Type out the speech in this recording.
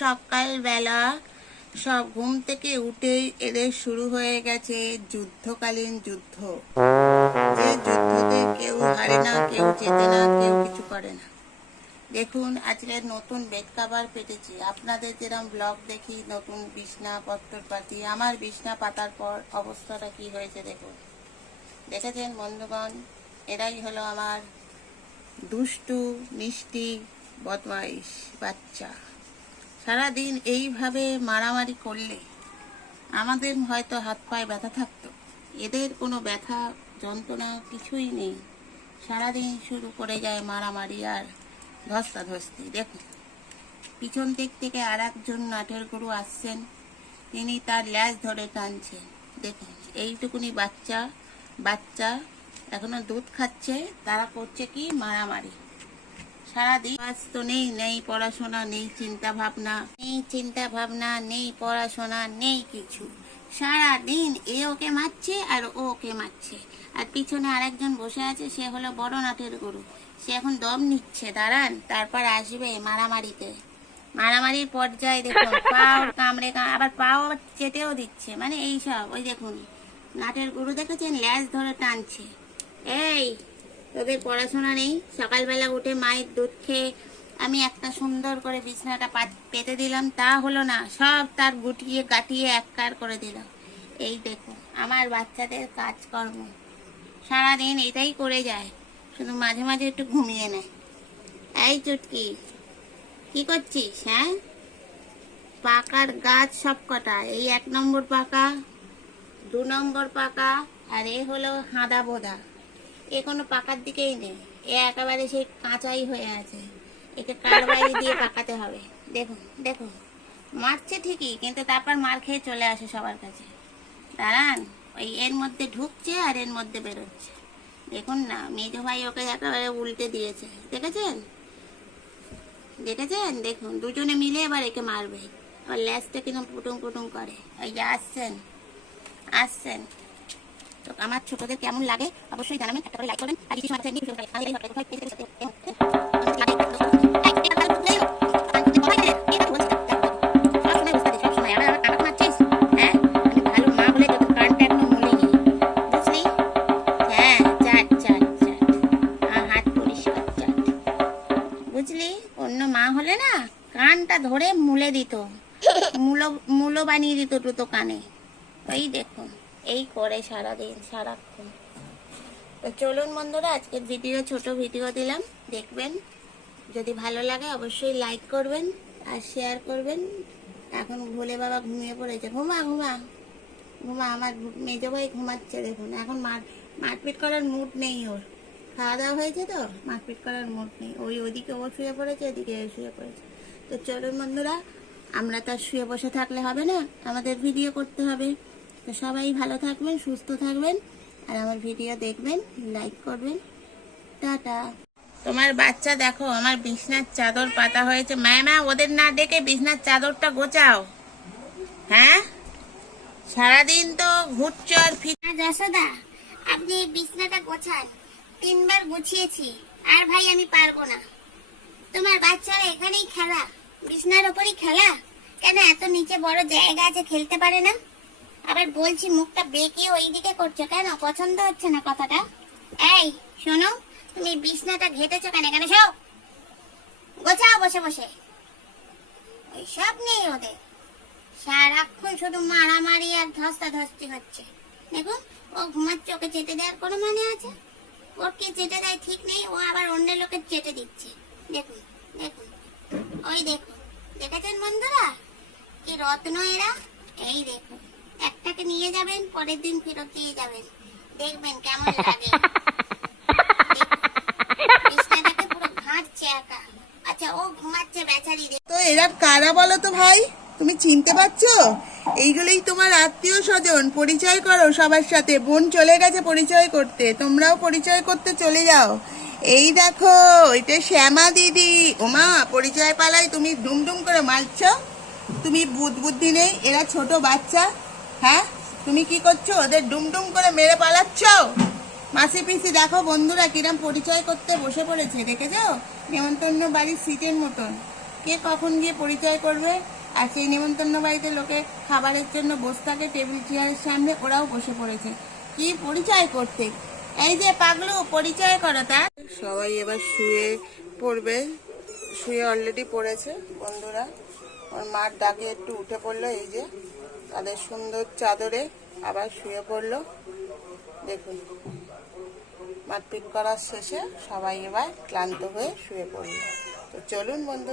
সকালবেলা সব ঘুম থেকে উঠেই এদের শুরু হয়ে গেছে যুদ্ধকালীন যুদ্ধ। যে যুদ্ধতে কেউ হারে না, কেউ জেতে না, কেউ কিছু করে না। দেখুন আজকের নতুন বেড কাভার পেতেছি। আপনাদের যেরকম ব্লগ দেখি, নতুন বিছনা পত্রপাতি আমার বিছনা পাতার পর অবস্থাটা কি হয়েছে দেখুন। দেখেছেন বন্ধুগণ? এরাই হলো আমার দুষ্টু, মিষ্টি, বদমাইশ বাচ্চা। সারাদিন এইভাবে মারামারি করলে আমাদের হয়তো হাত পায়ে ব্যথা থাকতো। এদের কোনো ব্যথা, যন্ত্রণা কিছুই নেই। সারাদিন শুরু করে যায় মারামারি আর ধস্তাধস্তি। দেখুন, পিছন দিক থেকে আর একজন নাটের গরু আসছেন। তিনি তার ল্যাজ ধরে টানছেন। দেখুন, এইটুকুনি বাচ্চা বাচ্চা এখনও দুধ খাচ্ছে, তারা করছে কি? মারামারি। সারাদিন কাজ তো নেই নেই পড়াশোনা, নেই চিন্তা ভাবনা নেই চিন্তা ভাবনা নেই পড়াশোনা, নেই কিছু। এ ওকে মারছে আর ও ওকে মারছে। আর পিছনে আরেকজন বসে আছে, সে হলো বড় নাটের গরু। সে এখন দম নিচ্ছে, দাঁড়ান, তারপর আসবে মারামারিতে। মারামারির পর্যায়ে দেখুন, পাও কামড়ে কাম- আবার পাও আবার চেটেও দিচ্ছে মানে এইসব, ওই দেখুন। নাটের গরু দেখেছেন? ল্যাজ ধরে টানছে। এই তোদের পড়াশোনা নেই। সকালবেলা উঠে মায়ের দুধ খেয়ে আমি একটা সুন্দর করে বিছনাটা পেতে দিলাম। তা হলো না, সব তার গুটিয়ে গাটিয়ে এককার করে দিলাম এই দেখো, আমার বাচ্চাদের কাজকর্ম। সারাদিন এটাই করে যায়, শুধু মাঝে মাঝে একটু ঘুমিয়ে নেয়। এই চুটকি, কি করছিস হ্যাঁ? পাকার গাছ সব কটা, এই এক নম্বর পাকা, দু নম্বর পাকা, আর এ হলো হাঁদা বোদা এ কোনো পাকার দিকেই নেই। এ একেবারে সেই কাঁচাই হয়ে আছে। একে কারবারি দিয়ে পাকাতে হবে। দেখুন দেখুন। মারছে ঠিকই, কিন্তু তারপর মার খেয়ে চলে আসে সবার কাছে। দাঁড়ান, ওই এর মধ্যে ঢুকছে আর এর মধ্যে বেরোচ্ছে। দেখুন না, মেজো ভাই ওকে একেবারে উল্টে দিয়েছে। দেখেছেন? দেখেছেন? দেখুন, দুজনে মিলে এবার একে মারবে। আর ল্যাসটা কিরম পুটুং পুটুং করে। ওই আসছেন। আসছেন। আমার ছোটদের কেমন লাগে অবশ্যই জানাবেন একটা করে লাইক করবেন আর কিছু মানুষের নিয়ে হ্যাঁ? হ্যাঁ, ধরে মুলে দিত মুলো মুলো বানিয়ে দিত দুটো কানে ওই দেখুন এই করে সারাদিন, সারাক্ষণ। তো চলুন বন্ধুরা, আজকের ভিডিও, ছোট ভিডিও দিলাম। দেখবেন, যদি ভালো লাগে অবশ্যই লাইক করবেন আর শেয়ার করবেন। এখন ভোলে বাবা ঘুমিয়ে পড়েছে। ঘুমা ঘুমা ঘুমা, আমার মেজো ভাই ঘুমাচ্ছে দেখুন। এখন মার মারপিট করার মুড নেই ওর। খাওয়া দাওয়া হয়েছে তো, মারপিট করার মুড নেই। ওই ওদিকে ও শুয়ে পড়েছে, এদিকে শুয়ে পড়েছে। তো চলুন বন্ধুরা, আমরা তো শুয়ে বসে থাকলে হবে না। আমাদের ভিডিও করতে হবে। তো সবাই ভালো থাকবেন, সুস্থ থাকবেন, আর আমার ভিডিও দেখবেন লাইক করবেন। টাটা। তোমার বাচ্চা দেখো, আমার বিছনার চাদর পাতা হয়েছে। ম্যামা, ওদের না ডেকে বিছনার চাদরটা গোছাও। হ্যাঁ? সারাদিন তো ঘুরছ আর ফির যশোদা, আপনি বিছনাটা গোছান। তিনবার গুছিয়েছি, আর ভাই আমি পারব না। তোমার বাচ্চারা এখানেই খেলা, বিছনার ওপরই খেলা। কেন এত নিচে বড় জায়গা আছে, খেলতে পারে না? আবার বলছি মুখটা বেঁকে ওইদিকে করছ কেন? পছন্দ হচ্ছে না কথাটা? এই, শোনো, তুমি বিছনাটা ঘেটেছো কেন এখানে? সব গোছাও বসে বসে। ওইসব নেই ওদের। সারাক্ষণ শুধু মারামারি আর ধস্তা ধস্তি হচ্ছে। দেখুন, ও ঘুমাচ্ছে, ওকে চেটে দেওয়ার কোনো মানে আছে? ওর কে চেটে দেয় ঠিক নেই, ও আবার অন্য লোকের চেটে দিচ্ছে। দেখুন দেখুন, ওই দেখুন। দেখেছেন বন্ধুরা? কি রত্ন এরা? এই দেখুন। একটাকে নিয়ে যাবেন, পরের দিন ফেরত দিয়ে যাবেন। দেখবেন কেমন লাগে। আচ্ছা তো এরা কারা বলো তো ভাই? তুমি চিনতে পারছ? এইগুলোই তোমার আত্মীয় স্বজন। পরিচয় করো সবার সাথে। বোন চলে গেছে পরিচয় করতে। তোমরাও পরিচয় করতে চলে যাও। এই দেখো, এটা শ্যামা দিদি। ওমা, পরিচয় পালাই। তুমি ডুমডুম করে মারছ। তুমি বুধ বুদ্ধি নেই। এরা ছোট বাচ্চা। হ্যাঁ? তুমি কি করছ? ওদের ডুমডুম করে মেরে পালাচ্ছ? মাসি পিসি, দেখো বন্ধুরা কিরম পরিচয় করতে বসে পড়েছে, দেখেছ? নেমন্তন্ন বাড়ির সিটের মতন। কে কখন গিয়ে পরিচয় করবে? আর সেই নিমন্ত্রণ বাড়িতে লোকে খাবারের জন্য বসে থাকে, টেবিল, চেয়ারের সামনে, ওরাও বসে পড়েছে। কি পরিচয় করতে? এই যে পাগলু, পরিচয় করো তার সবাই এবার শুয়ে পড়বে। শুয়ে অলরেডি পড়েছে বন্ধুরা। ওর মার ডাকে একটু উঠে পড়ল, এই যে। তাদের সুন্দর চাদরে আবার শুয়ে পড়ল। দেখুন, মারপিট করার শেষে সবাই এবার ক্লান্ত হয়ে শুয়ে পড়ল। তো চলুন বন্ধু